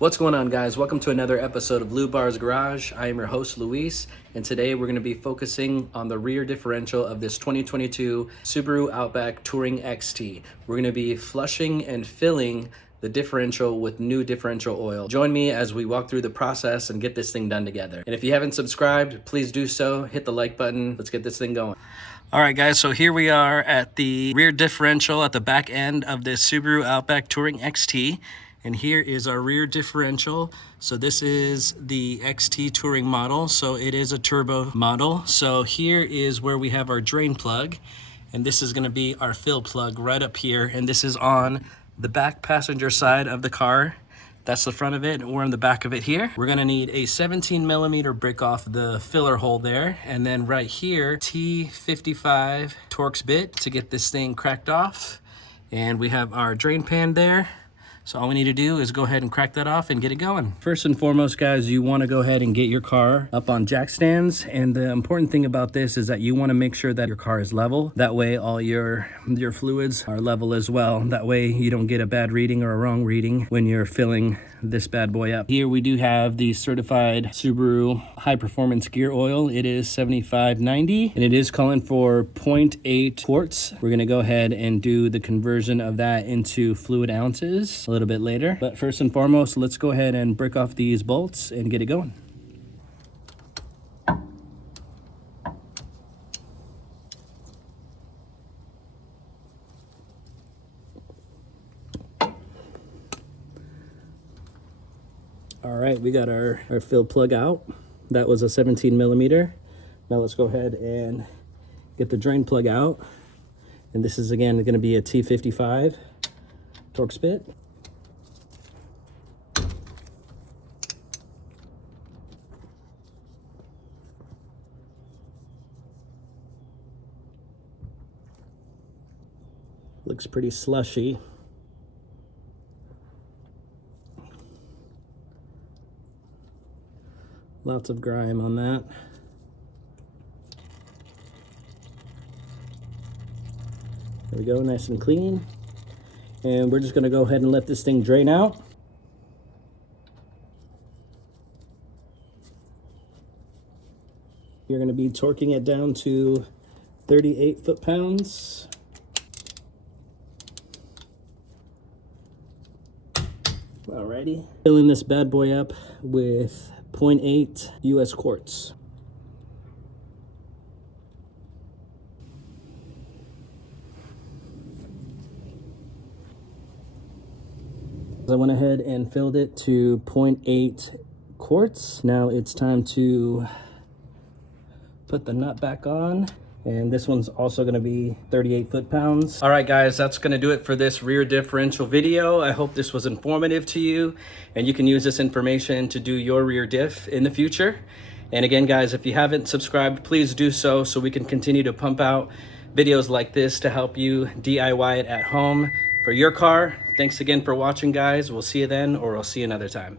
What's going on, guys? Welcome to another episode of Lou Bar's Garage. I am your host, Luis, and today we're going to be focusing on the rear differential of this 2022 Subaru Outback Touring XT. We're going to be flushing and filling the differential with new differential oil. Join me as we walk through the process and get this thing done together. And if you haven't subscribed, please do so. Hit the like button. Let's get this thing going. All right, guys, so here we are at the rear differential at the back end of this Subaru Outback Touring XT. And here is our rear differential. So this is the XT Touring model. So it is a turbo model. So here is where we have our drain plug. And this is gonna be our fill plug right up here. And this is on the back passenger side of the car. That's the front of it, and we're in the back of it here. We're gonna need a 17mm break off the filler hole there. And then right here, T55 Torx bit to get this thing cracked off. And we have our drain pan there. So all we need to do is go ahead and crack that off and get it going. First and foremost, guys, you want to go ahead and get your car up on jack stands. And the important thing about this is that you want to make sure that your car is level. That way all your fluids are level as well. That way you don't get a bad reading or a wrong reading when you're filling this bad boy up. Here we do have the certified Subaru high performance gear oil. It is 7590 and it is calling for 0.8 quarts. We're going to go ahead and do the conversion of that into fluid ounces a little bit later. But first and foremost, let's go ahead and break off these bolts and get it going. All right, we got our fill plug out. That was a 17mm. Now let's go ahead and get the drain plug out. And this is again going to be a T55 Torx bit. Looks pretty slushy. Lots of grime on that. There we go, nice and clean. And we're just gonna go ahead and let this thing drain out. You're gonna be torquing it down to 38 foot-pounds. Alrighty. Filling this bad boy up with 0.8 US quarts. I went ahead and filled it to 0.8 quarts. Now it's time to put the nut back on. And this one's also going to be 38 foot-pounds. All right, guys, that's going to do it for this rear differential video. I hope this was informative to you, and you can use this information to do your rear diff in the future. And again, guys, if you haven't subscribed, please do so we can continue to pump out videos like this to help you DIY it at home for your car. Thanks again for watching, guys. We'll see you then, or I'll see you another time.